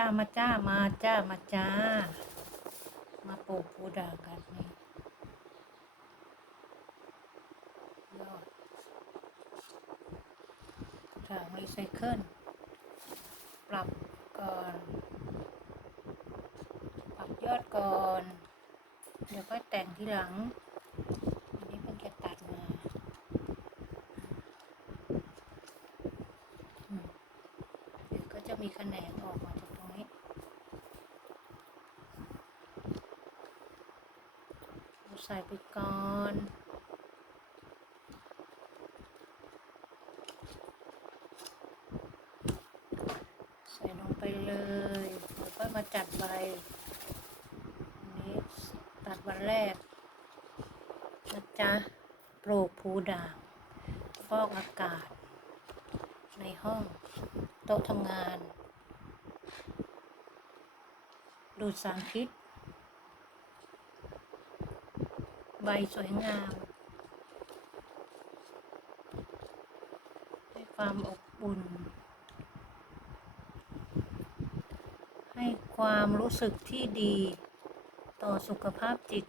จ้ามาจ้ามาจ้ามาจ้า มาปลูกพูดากันนี่ยอดถังรีไซเคิลปรับก่อน ปรับยอดก่อน เดี๋ยวค่อยแต่งทีหลัง อันนี้เพิ่งจะตัดมาเดี๋ยวก็จะมีแขนงออกมาจากตรงนี้เรา ใส่ไปก่อนใส่ลงไปเลยแล้วก็มาจัดใบนนี้ตัดวันแรกนะจ๊ะปลูกผูด่างฟอกอากาศ ในห้องโต๊ะทำงาน ดูดสารพิษ ใบสวยงามให้ความอบอุ่น ให้ความรู้สึกที่ดีต่อสุขภาพจิต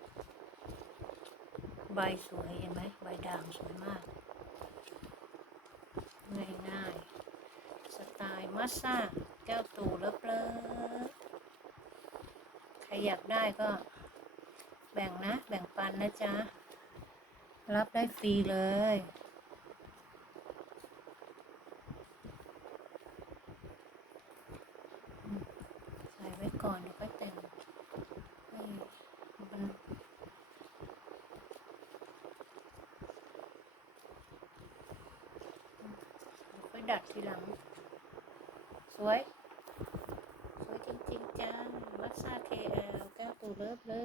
ใบสวยเห็นไหมใบด่างสวยมาก ง่ายๆ สไตล์มัสซ่า แก้วตูเลิฟเลิฟใครอยากได้ก็ แบ่งนะ แบ่งปันนะจ๊ะ รับได้ฟรีเลย ใส่ไว้ก่อนเดี๋ยวค่อยแต่งให้มันค่อยดัดทีหลัง สวย สวยจริง ๆจ้าวัดซาเคเอลแก้วตูเลิฟเลิ